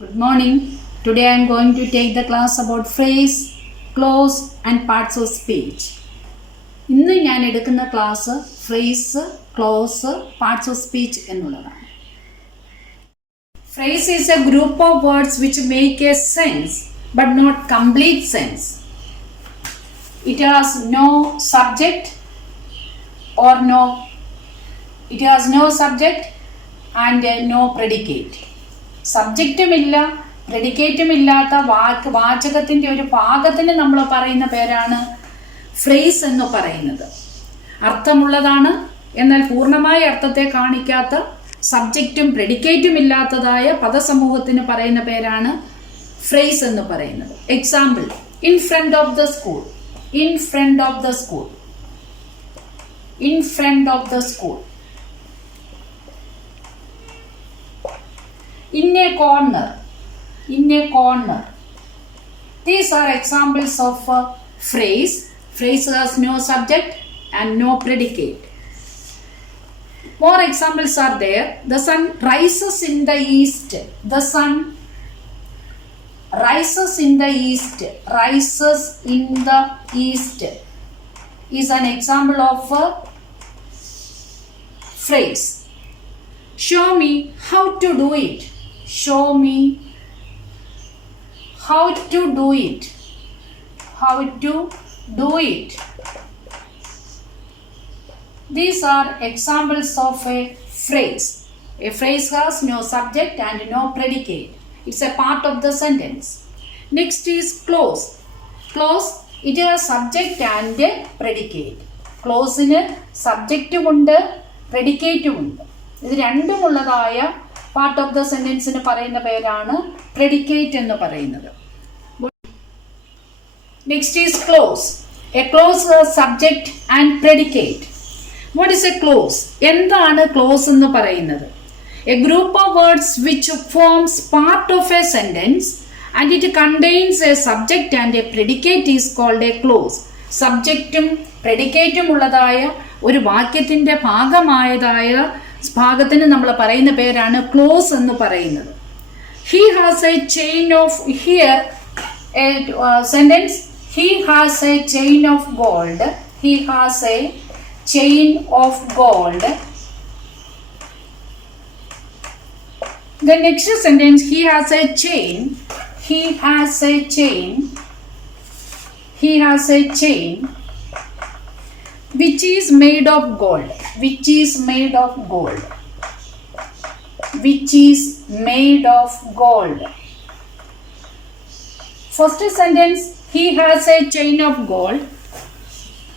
Good morning. Today I am going to take the class about phrase, clause and parts of speech. ഇന്ന് ഞാൻ എടുക്കുന്ന class phrase, clause, parts of speech എന്നുള്ളതാണ്. Phrase is a group of words which make a sense but not complete sense. It has no subject and no predicate. സബ്ജക്റ്റുമില്ല, പ്രെഡിക്കേറ്റുമില്ലാത്ത വാചകത്തിൻ്റെ ഒരു ഭാഗത്തിന് നമ്മൾ പറയുന്ന പേരാണ് phrase എന്ന് പറയുന്നത്. അർത്ഥമുള്ളതാണ്, എന്നാൽ പൂർണ്ണമായ അർത്ഥത്തെ കാണിക്കാത്ത സബ്ജക്റ്റും പ്രെഡിക്കേറ്റും ഇല്ലാത്തതായ പദസമൂഹത്തിന് പറയുന്ന പേരാണ് ഫ്രേസ് എന്ന് പറയുന്നത്. Example: in front of the school, in front of the school, in front of the school. In a corner, in a corner. These are examples of phrase. Phrase has no subject and no predicate. More examples are there. The sun rises in the east. The sun rises in the east. Rises in the east is an example of a phrase. Show me how to do it. Show me how to do it. How to do it. These are examples of a phrase. A phrase has no subject and no predicate. It's a part of the sentence. Next is clause. Clause, it has subject and predicate. Clause ന് സബ്ജക്റ്റും ഉണ്ട്, പ്രെഡിക്കേറ്റും ഉണ്ട്. ഇത് രണ്ടുമുള്ളതായ part of the സെന്റൻസിന് പറയുന്ന പേരാണ് predicate എന്ന് പറയുന്നത്. Next is clause. A clause subject and predicate. What is a clause? എന്താണ് ക്ലോസ് എന്ന് പറയുന്നത്? A group of words which forms part of a sentence and it contains a subject and a predicate is called a clause. സബ്ജക്റ്റും പ്രെഡിക്കേറ്റും ഉള്ളതായ ഒരു വാക്യത്തിന്റെ ഭാഗമായതായ ഭാഗത്തിന് നമ്മൾ പറയുന്ന പേരാണ് ക്ലോസ് എന്ന് പറയുന്നത്. He has A chain of, here A sentence, he has A chain of gold. He has A chain of gold. The next sentence, he has a chain. He has a chain. He has a chain which is made of gold. Which is made of gold. Which is made of gold. First sentence, he has a chain of gold.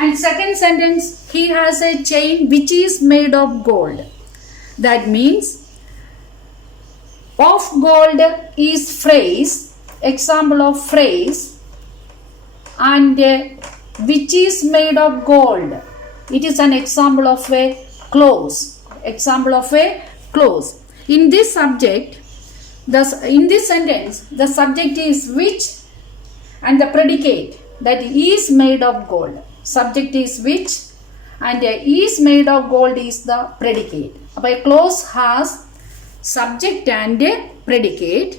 And second sentence, he has a chain which is made of gold. That means of gold is phrase, example of phrase, and which is made of gold, it is an example of a clause. Example of a clause. In this subject, in this sentence, the subject is which and the predicate, that is made of gold. Subject is which and is made of gold is the predicate. A clause has subject and a predicate.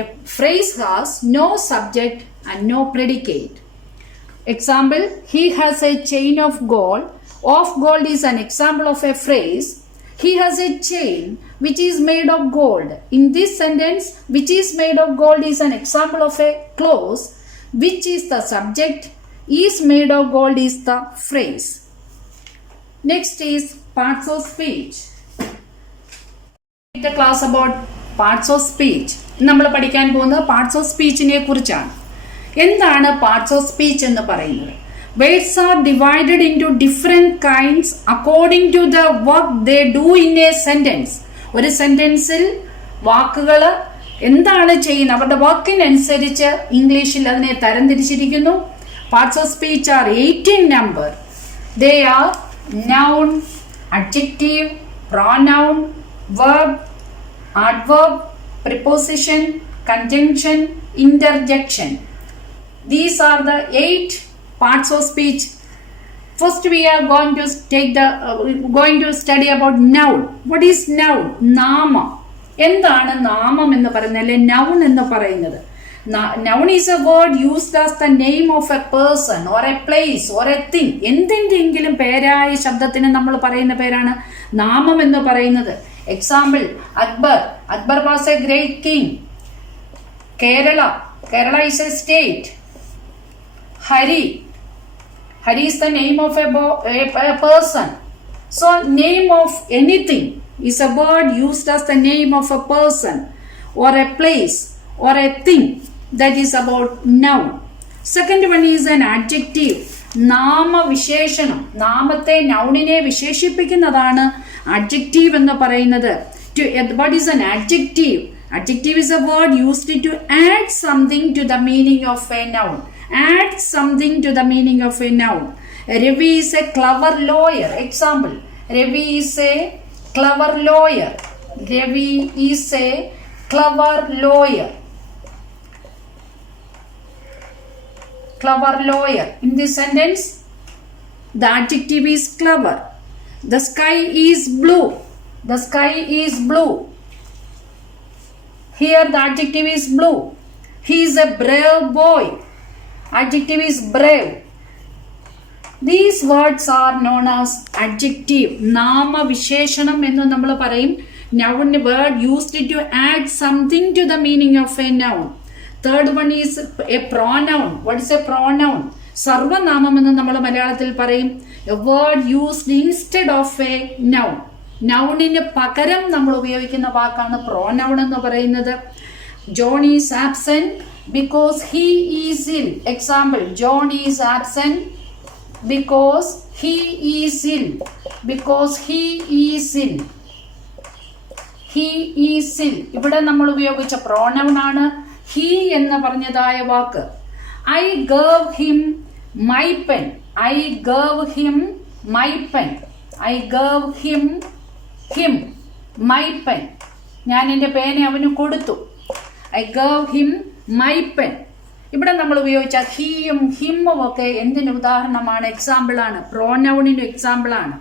A phrase has no subject and no predicate. Example: he has a chain of gold. Of gold is an example of a phrase. He has a chain which is made of gold. In this sentence, which is made of gold is an example of a clause. Which is the subject, is made of gold is the phrase. Next is parts of speech. The class about parts of speech. നമ്മൾ പഠിക്കാൻ പോകുന്നത് parts of സ്പീച്ചിനെ കുറിച്ചാണ്. എന്താണ് parts of speech എന്ന് പറയുന്നത്? Words are divided into different kinds according to the work they do in a sentence. ഒരു സെന്റൻസിൽ വാക്കുകൾ എന്താണ് ചെയ്യുന്നത്, അവരുടെ വർക്കിനനുസരിച്ച് ഇംഗ്ലീഷിൽ അതിനെ തരംതിരിച്ചിരിക്കുന്നു. Parts of speech are 8 in number. They are noun, adjective, pronoun, verb, adverb, preposition, conjunction, interjection. These are the 8 parts of speech. First we are going to study about noun. What is noun? Nama. എന്താണ് നാമം എന്ന് പറയുന്നത്, അല്ലെ noun എന്ന് പറയുന്നത്? Noun is a word used as the name of a person or a place or a thing. എന്തിൻ്റെങ്കിലും പേരായ ശബ്ദത്തിന് നമ്മൾ പറയുന്ന പേരാണ് നാമം എന്ന് പറയുന്നത്. Example, Akbar was A great king. Kerala is a state. Hari is the name of a person. So name of anything is a word used as the name of a person or a place or a thing. That is about noun. Second one is an adjective. നാമവിശേഷണം. നാമത്തെ, നൗണിനെ വിശേഷിപ്പിക്കുന്നതാണ് adjective എന്ന് പറയുന്നത്. What is an adjective? Adjective is a word used to add something to the meaning of a noun. Add something to the meaning of a noun. Ravi is a clever lawyer. Example, Ravi is a clever lawyer. Ravi is a clever lawyer. Clever lawyer. In this sentence, the adjective is clever. The sky is blue. The sky is blue. Here the adjective is blue. He is a brave boy. Adjective is brave. These words are known as adjective. നാമ വിശേഷണം എന്ന് നമ്മൾ പറയും. Noun word used to add something to the meaning of a noun. Third one is a pronoun. What is a pronoun? സർവനാമം എന്ന് നമ്മൾ മലയാളത്തിൽ പറയും. A word used instead of a noun. നൗണിന് പകരം നമ്മൾ ഉപയോഗിക്കുന്ന വാക്കാണ് pronoun എന്ന് പറയുന്നത്. John is absent because he is ill. Example, John is absent because he is ill. Because he is ill. He is ill. ഇവിടെ നമ്മൾ ഉപയോഗിച്ച pronoun ആണ് he എന്ന് പറഞ്ഞതായ വാക്ക്. I gave him my pen. I gave him my pen. I gave him my pen. ഞാൻ എൻ്റെ പേന അവന് കൊടുത്തു. I gave him my pen. ഇവിടെ നമ്മൾ ഉപയോഗിച്ച ഹീയും ഹിമ്മും ഒക്കെ എന്തിന് ഉദാഹരണമാണ്? എക്സാമ്പിൾ ആണ്, പ്രോനൗണിന് എക്സാമ്പിൾ ആണ്.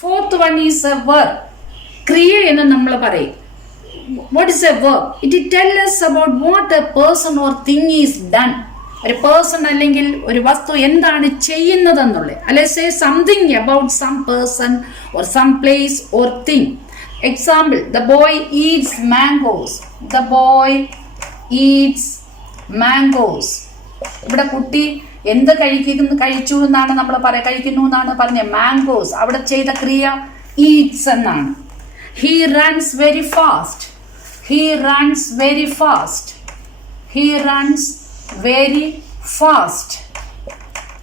Fourth one is A verb. ക്രിയ എന്ന് നമ്മൾ പറയും. What is a verb? It tells us about what a person or thing is done. ഒരു പേഴ്സൺ അല്ലെങ്കിൽ ഒരു വസ്തു എന്താണ് ചെയ്യുന്നതെന്നുള്ളത്. അല്ലെ, say something about some person or some place or thing. Example, the boy eats mangoes. The boy eats mangoes. ഇവിടെ കുട്ടി എന്ത് കഴിച്ചു എന്നാണ് നമ്മൾ കഴിക്കുന്നു എന്നാണ് പറഞ്ഞത്. മാംഗോസ്. അവിടെ ചെയ്ത ക്രിയ eats എന്നാണ്. He runs very fast. He runs very fast. He runs very fast.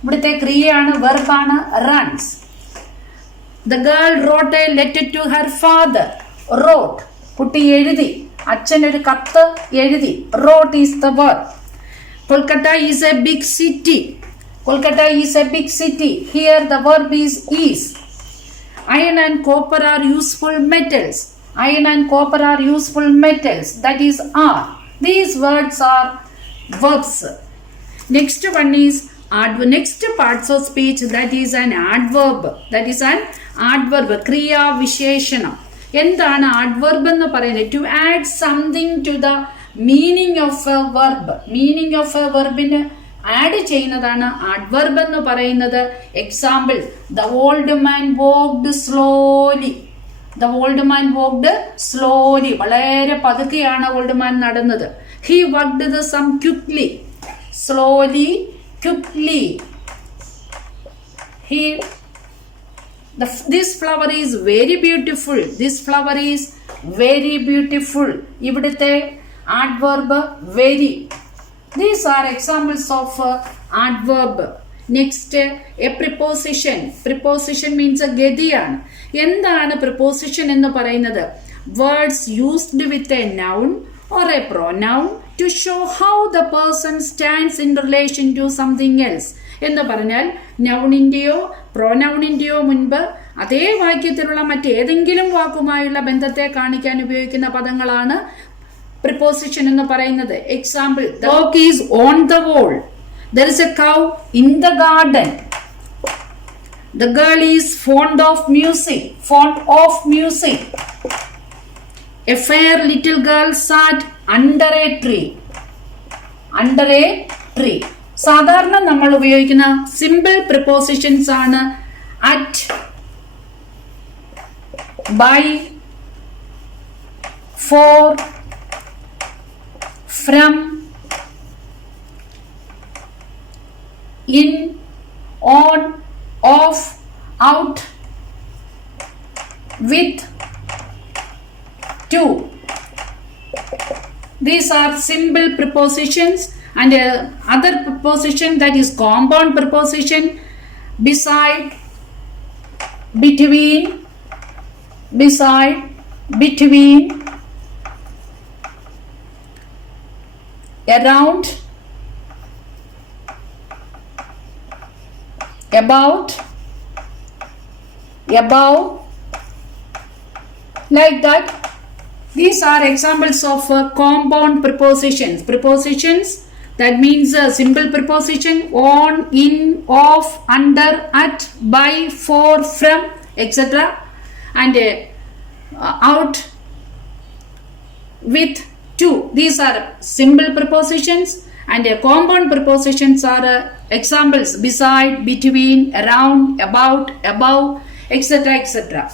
ഇവിടുത്തെ ക്രിയയാണ്, വെർബാണ് runs. The girl wrote a letter to her father. Wrote. കുട്ടി എഴുതി. അച്ഛൻ ഒരു കത്ത് എഴുതി. Wrote is the verb. Kolkata is a big city. Kolkata is a big city. Here the verb is. Iron and copper are useful metals. Iron and copper are useful metals. That is are. These words are verbs. Next one is next parts of speech, that is an adverb. That is an adverb. Kriya Visheshanam. എന്താണ് adverb എന്ന് പറയുന്നത്? To add something to the meaning of a verb. Meaning of a verbന് add ചെയ്യുന്നതാണ് adverb എന്ന് പറയുന്നത്. Example, the old man walked slowly. The old man walked slowly. വളരെ പതുക്കെയാണ് old man നടന്നത്. He walked the some quickly. Slowly, quickly. This flower is very beautiful. This flower is very beautiful. ഇവിടുത്തെ adverb very. These are examples of adverb. Next, a preposition. Preposition means a ഗതിയാണ്. എന്താണ് preposition എന്ന് പറയുന്നത്? Words used with a noun or a pronoun to show how the person stands in relation to something else. എന്ന് പറഞ്ഞാൽ നൗണിൻ്റെയോ പ്രോനൗണിൻ്റെയോ മുൻപ് അതേ വാക്യത്തിലുള്ള മറ്റേതെങ്കിലും വാക്കുമായുള്ള ബന്ധത്തെ കാണിക്കാൻ ഉപയോഗിക്കുന്ന പദങ്ങളാണ് preposition എന്ന് പറയുന്നത്. Example, the dog is on the wall. There is a cow in the garden. The girl is fond of music. Fond of music. A fair little girl sat under a tree. Under a tree. സാധാരണ നമ്മൾ ഉപയോഗിക്കുന്ന simple prepositions ആണ് at, by, for, from, in, on, off, out, with, to. These are simple prepositions, and other preposition, that is compound preposition: beside, between, beside, between, around, about, above, like that. These are examples of compound prepositions. Prepositions, that means a simple preposition: on, in, off, under, at, by, for, from, etc. And out, with, to. These are simple prepositions, and compound prepositions are examples: beside, between, around, about, above, etc. etc.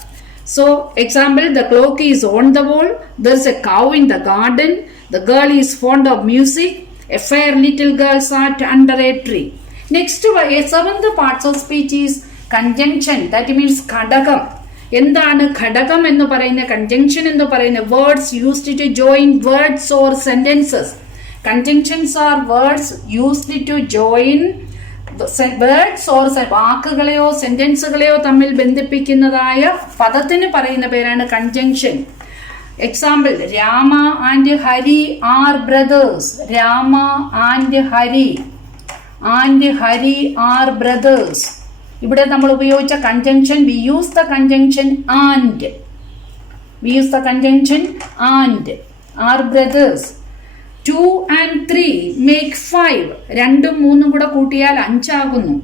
So, example: the clock is on the wall, there is a cow in the garden, the girl is fond of music, a fair little girl sat under a tree. Next, a seventh part of speech is conjunction, that means ഘടകം. എന്താണ് ഘടകം എന്ന് പറയുന്ന, conjunction എന്ന് പറയുന്ന words used to join words or sentences. Conjunctions are words used to join words or വാക്കുകളെയോ സെന്റൻസുകളെയോ തമ്മിൽ ബന്ധിപ്പിക്കുന്നതായ പദത്തിന് പറയുന്ന പേരാണ് conjunction. Example: Rama and Hari are brothers. Rama and Hari are brothers. ഇവിടെ നമ്മൾ ഉപയോഗിച്ച conjunction, we use the conjunction and. Are brothers. 2 and 3 make 5. 2ഉം 3ഉം കൂടെ കൂട്ടിയാൽ 5 ആകുന്നു.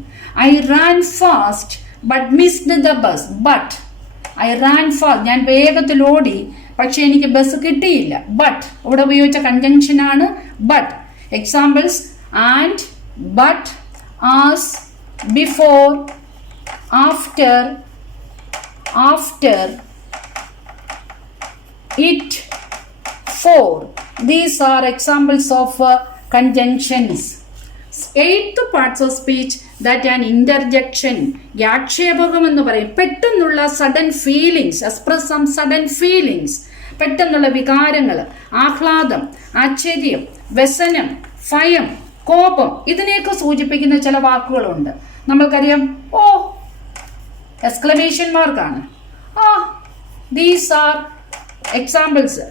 I ran fast but missed the bus. I ran fast, ഞാൻ വേഗത്തിൽ ഓടി, പക്ഷെ എനിക്ക് ബസ് കിട്ടിയില്ല. ബട്ട് ഇവിടെ ഉപയോഗിച്ച കൺജങ്ഷൻ ആണ് but. Examples: and, but, as, before, after, it, for. These are examples of conjunctions. Eighth parts of speech, that an interjection. യാക്ഷേപകം എന്ന് പറയും. പെട്ടെന്നുള്ള sudden feelings, express some sudden feelings. പെട്ടെന്നുള്ള വികാരങ്ങൾ: ആഹ്ലാദം, ആശ്ചര്യം, വ്യസനം, ഭയം, കോപം. ഇതിനെയൊക്കെ സൂചിപ്പിക്കുന്ന ചില വാക്കുകളുണ്ട്. നമ്മൾക്കറിയാം, ഓ, എക്സ്ക്ലമേഷൻ മാർക്കാണ്. These are examples.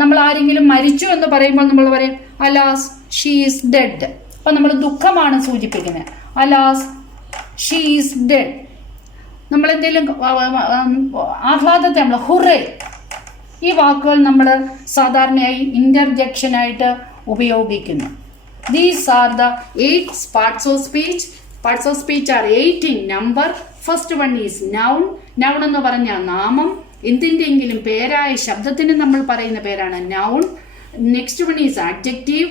നമ്മൾ ആരെങ്കിലും മരിച്ചു എന്ന് പറയുമ്പോൾ നമ്മൾ പറയും അലാസ് ഷീ ഈസ് ഡെഡ്. അപ്പം നമ്മൾ ദുഃഖമാണ് സൂചിപ്പിക്കുന്നത്. Alas she is dead. നമ്മൾ എന്തെങ്കിലും ആഹ്ലാദത്തെ നമ്മൾ ഹുറേ. ഈ വാക്കുകൾ നമ്മൾ സാധാരണയായി ഇന്റർജെക്ഷനായിട്ട് ഉപയോഗിക്കുന്നു. These are the 8 parts of speech. Parts of speech are 8 in number. First one is noun. Noun എന്ന് പറഞ്ഞാൽ നാമം. എന്തിൻ്റെയെങ്കിലും പേരായ ശബ്ദത്തിന് നമ്മൾ പറയുന്ന പേരാണ് noun. Next one is adjective.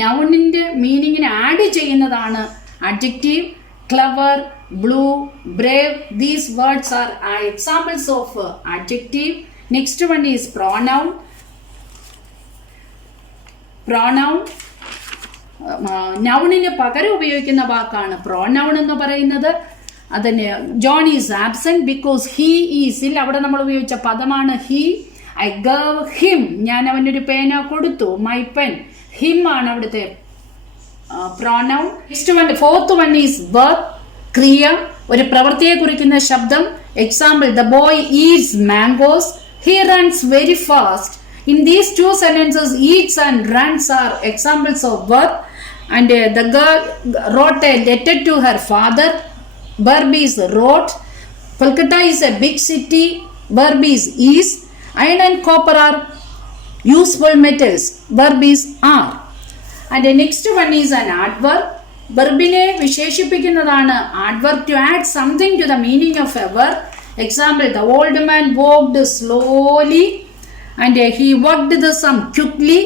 നൗണിൻ്റെ മീനിങ്ങിനെ ആഡ് ചെയ്യുന്നതാണ് adjective. Clever, blue, brave, these words are examples of adjective. Next one is pronoun. നൗണിന് പകരം ഉപയോഗിക്കുന്ന വാക്കാണ് പ്രോനൗൺ എന്ന് പറയുന്നത്. അതിന് John is absent because he is ഇല്ല. അവിടെ നമ്മൾ ഉപയോഗിച്ച പദമാണ് ഹി. ഐ ഗവ് ഹിം, ഞാൻ അവനൊരു പേന കൊടുത്തു. My pen. ഹിം ആണ് അവിടുത്തെ pronoun. Fourth one is verb, ക്രിയ, ഒരു പ്രവൃത്തിയെ കുറിക്കുന്ന ശബ്ദം. Example: the boy Eats mangoes, he runs very fast. In these two sentences, eats and runs are examples of verb. And the girl wrote a letter to her father. Verb is wrote. Kolkata is a big city. Verb is. Iron and copper are useful metals. Verb is are. And the next one is an adverb. Verbine visheshippikkunnathaanu adverb, to add something to the meaning of a verb. Example: the old man walked slowly. and he worked the sum quickly.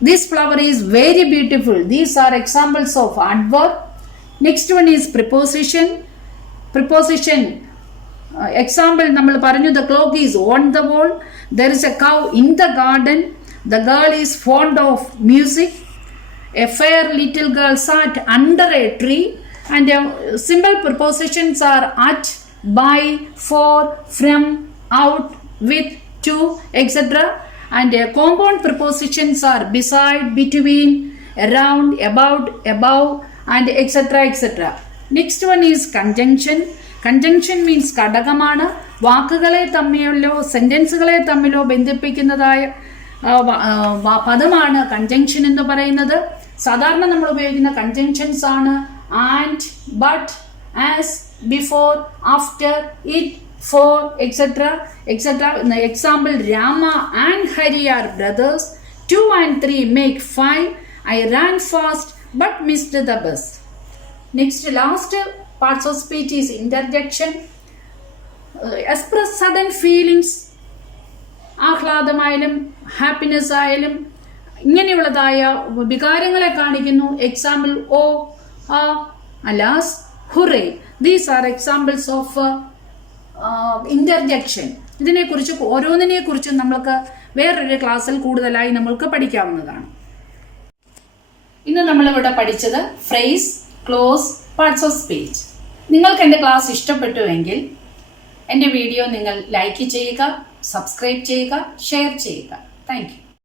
This flower is very beautiful. These are examples of adverb. Next one is preposition. Preposition example നമ്മൾ പറഞ്ഞു, the clock is on the wall. There is a cow in the garden. The girl is fond of music. A fair little girl sat under a tree. And simple prepositions are at, by, for, from, out, with, to, etc. And compound prepositions are beside, between, around, about, above, and etc. etc. Next one is conjunction. Conjunction means ഘടകമാണ്. വാക്കുകളെ തമ്മിലോ സെന്റൻസുകളെ തമ്മിലോ ബന്ധിപ്പിക്കുന്നതായ പദമാണ് conjunction എന്ന് പറയുന്നത്. സാധാരണ നമ്മൾ ഉപയോഗിക്കുന്ന conjunctions ആണ് and, but, as, before, after, it, for, etc. etc. Example, Rama and Hari are brothers. 2 and 3 make 5. I ran fast but missed the bus. Next, last parts of speech is interjection. Express sudden feelings. ആഹ്ലാദമായാലും happiness ആയാലും ഇങ്ങനെയുള്ളതായ വികാരങ്ങളെ കാണിക്കുന്നു. Example, oh, alas, hooray. These are examples of interjection. ഇതിനെക്കുറിച്ച് ഓരോന്നിനെക്കുറിച്ചും നമ്മൾക്ക് വേറൊരു ക്ലാസ്സിൽ കൂടുതലായി നമ്മൾക്ക് പഠിക്കാവുന്നതാണ്. ഇന്ന് നമ്മളിവിടെ പഠിച്ചത് phrase, close, parts of speech. നിങ്ങൾക്ക് എൻ്റെ ക്ലാസ് ഇഷ്ടപ്പെട്ടുവെങ്കിൽ എൻ്റെ വീഡിയോ നിങ്ങൾ ലൈക്ക് ചെയ്യുക, സബ്സ്ക്രൈബ് ചെയ്യുക, ഷെയർ ചെയ്യുക. Thank you.